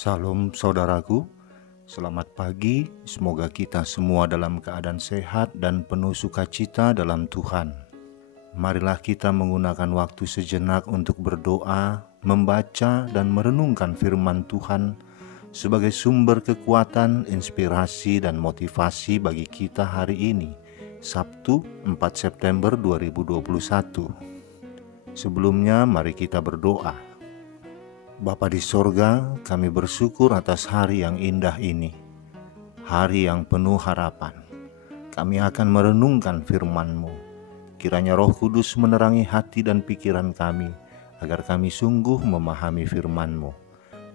Salam saudaraku, selamat pagi. Semoga kita semua dalam keadaan sehat dan penuh sukacita dalam Tuhan. Marilah kita menggunakan waktu sejenak untuk berdoa, membaca dan merenungkan firman Tuhan sebagai sumber kekuatan, inspirasi dan motivasi bagi kita hari ini, Sabtu 4 September 2021. Sebelumnya mari kita berdoa. Bapa di sorga, kami bersyukur atas hari yang indah ini, hari yang penuh harapan. Kami akan merenungkan firman-Mu. Kiranya Roh Kudus menerangi hati dan pikiran kami, agar kami sungguh memahami firman-Mu.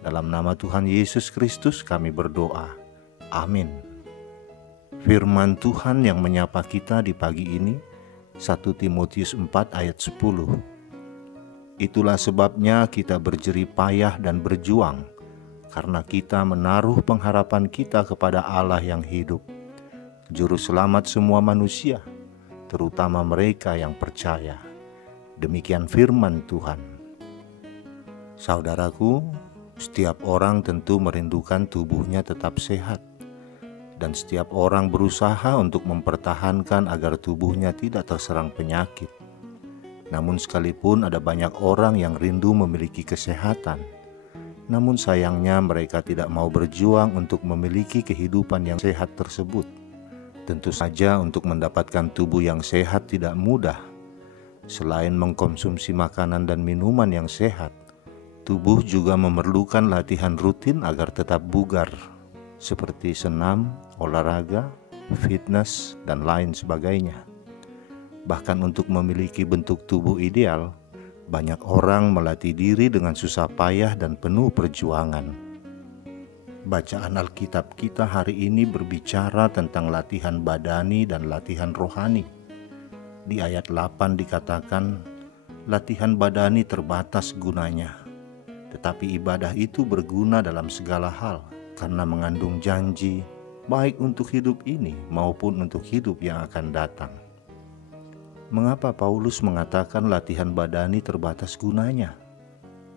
Dalam nama Tuhan Yesus Kristus kami berdoa. Amin. Firman Tuhan yang menyapa kita di pagi ini, 1 Timotius 4 ayat 10. Itulah sebabnya kita berjerih payah dan berjuang, karena kita menaruh pengharapan kita kepada Allah yang hidup, Juru Selamat semua manusia, terutama mereka yang percaya. Demikian firman Tuhan. Saudaraku, setiap orang tentu merindukan tubuhnya tetap sehat, dan setiap orang berusaha untuk mempertahankan agar tubuhnya tidak terserang penyakit. Namun sekalipun ada banyak orang yang rindu memiliki kesehatan, namun sayangnya mereka tidak mau berjuang untuk memiliki kehidupan yang sehat tersebut. Tentu saja untuk mendapatkan tubuh yang sehat tidak mudah. Selain mengkonsumsi makanan dan minuman yang sehat, tubuh juga memerlukan latihan rutin agar tetap bugar, seperti senam, olahraga, fitness, dan lain sebagainya. Bahkan untuk memiliki bentuk tubuh ideal, banyak orang melatih diri dengan susah payah dan penuh perjuangan. Bacaan Alkitab kita hari ini berbicara tentang latihan badani dan latihan rohani. Di ayat 8 dikatakan, latihan badani terbatas gunanya, tetapi ibadah itu berguna dalam segala hal karena mengandung janji, baik untuk hidup ini maupun untuk hidup yang akan datang. Mengapa Paulus mengatakan latihan badani terbatas gunanya?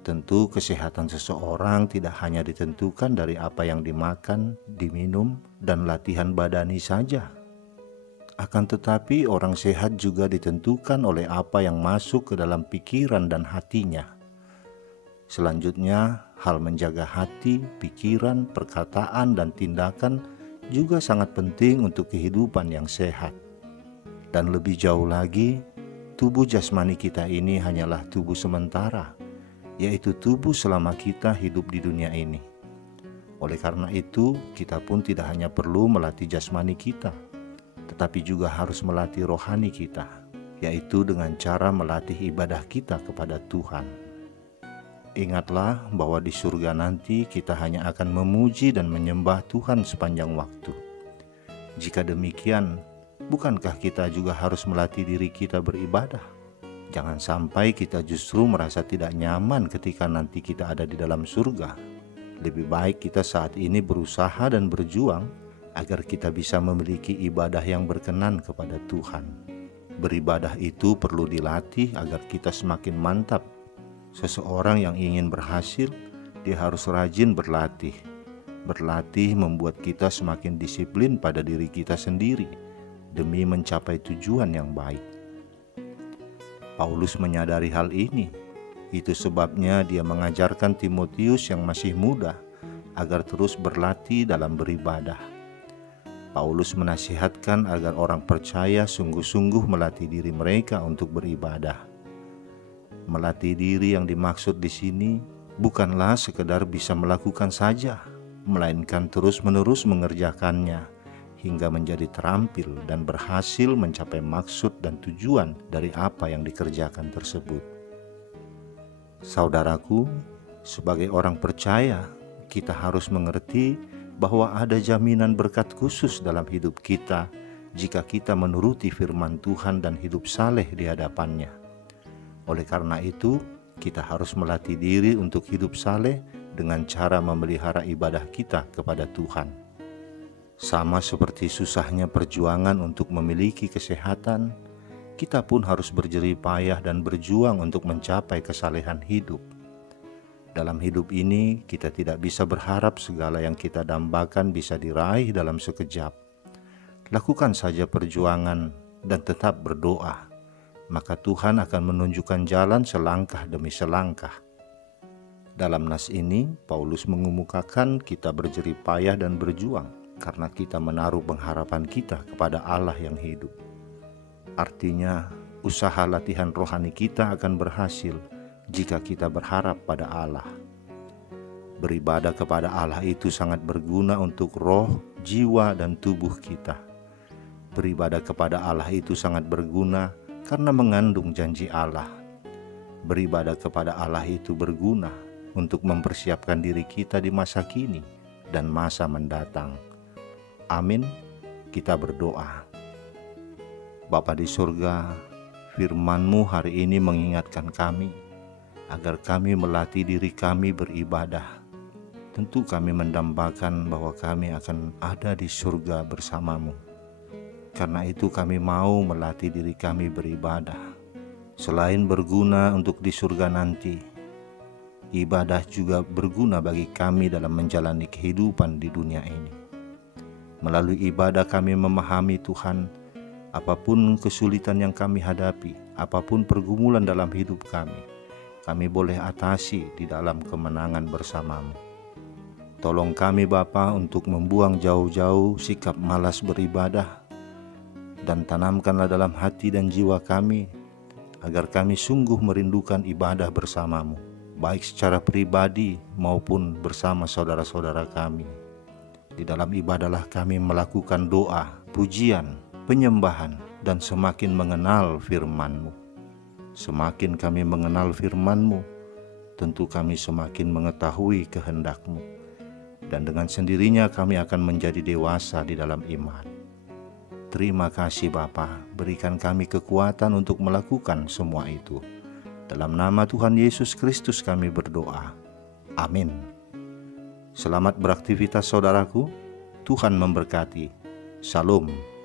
Tentu kesehatan seseorang tidak hanya ditentukan dari apa yang dimakan, diminum, dan latihan badani saja. Akan tetapi orang sehat juga ditentukan oleh apa yang masuk ke dalam pikiran dan hatinya. Selanjutnya, hal menjaga hati, pikiran, perkataan, dan tindakan juga sangat penting untuk kehidupan yang sehat. Dan lebih jauh lagi, tubuh jasmani kita ini hanyalah tubuh sementara, yaitu tubuh selama kita hidup di dunia ini. Oleh karena itu, kita pun tidak hanya perlu melatih jasmani kita, tetapi juga harus melatih rohani kita, yaitu dengan cara melatih ibadah kita kepada Tuhan. Ingatlah bahwa di surga nanti kita hanya akan memuji dan menyembah Tuhan sepanjang waktu. Jika demikian, bukankah kita juga harus melatih diri kita beribadah? Jangan sampai kita justru merasa tidak nyaman ketika nanti kita ada di dalam surga. Lebih baik kita saat ini berusaha dan berjuang agar kita bisa memiliki ibadah yang berkenan kepada Tuhan. Beribadah itu perlu dilatih agar kita semakin mantap. Seseorang yang ingin berhasil, dia harus rajin berlatih. Berlatih membuat kita semakin disiplin pada diri kita sendiri, demi mencapai tujuan yang baik. Paulus menyadari hal ini. Itu sebabnya dia mengajarkan Timotius yang masih muda agar terus berlatih dalam beribadah. Paulus menasihatkan agar orang percaya sungguh-sungguh melatih diri mereka untuk beribadah. Melatih diri yang dimaksud di sini bukanlah sekedar bisa melakukan saja, melainkan terus-menerus mengerjakannya hingga menjadi terampil dan berhasil mencapai maksud dan tujuan dari apa yang dikerjakan tersebut. Saudaraku, sebagai orang percaya, kita harus mengerti bahwa ada jaminan berkat khusus dalam hidup kita jika kita menuruti firman Tuhan dan hidup saleh di hadapannya. Oleh karena itu, kita harus melatih diri untuk hidup saleh dengan cara memelihara ibadah kita kepada Tuhan. Sama seperti susahnya perjuangan untuk memiliki kesehatan, kita pun harus berjerih payah dan berjuang untuk mencapai kesalehan hidup. Dalam hidup ini, kita tidak bisa berharap segala yang kita dambakan bisa diraih dalam sekejap. Lakukan saja perjuangan dan tetap berdoa, maka Tuhan akan menunjukkan jalan selangkah demi selangkah. Dalam nas ini, Paulus mengemukakan kita berjerih payah dan berjuang karena kita menaruh pengharapan kita kepada Allah yang hidup. Artinya, usaha latihan rohani kita akan berhasil jika kita berharap pada Allah. Beribadah kepada Allah itu sangat berguna untuk roh, jiwa, dan tubuh kita. Beribadah kepada Allah itu sangat berguna karena mengandung janji Allah. Beribadah kepada Allah itu berguna untuk mempersiapkan diri kita di masa kini dan masa mendatang. Amin. Kita berdoa. Bapa di surga, firman-Mu hari ini mengingatkan kami agar kami melatih diri kami beribadah. Tentu kami mendambakan bahwa kami akan ada di surga bersama-Mu. Karena itu kami mau melatih diri kami beribadah. Selain berguna untuk di surga nanti, ibadah juga berguna bagi kami dalam menjalani kehidupan di dunia ini. Melalui ibadah kami memahami Tuhan, apapun kesulitan yang kami hadapi, apapun pergumulan dalam hidup kami boleh atasi di dalam kemenangan bersama-Mu. Tolong kami Bapa untuk membuang jauh-jauh sikap malas beribadah, dan tanamkanlah dalam hati dan jiwa kami, agar kami sungguh merindukan ibadah bersama-Mu, baik secara pribadi maupun bersama saudara-saudara kami. Di dalam ibadahlah kami melakukan doa, pujian, penyembahan, dan semakin mengenal firman-Mu. Semakin kami mengenal firman-Mu, tentu kami semakin mengetahui kehendak-Mu. Dan dengan sendirinya kami akan menjadi dewasa di dalam iman. Terima kasih Bapa, berikan kami kekuatan untuk melakukan semua itu. Dalam nama Tuhan Yesus Kristus kami berdoa. Amin. Selamat beraktivitas saudaraku, Tuhan memberkati. Shalom.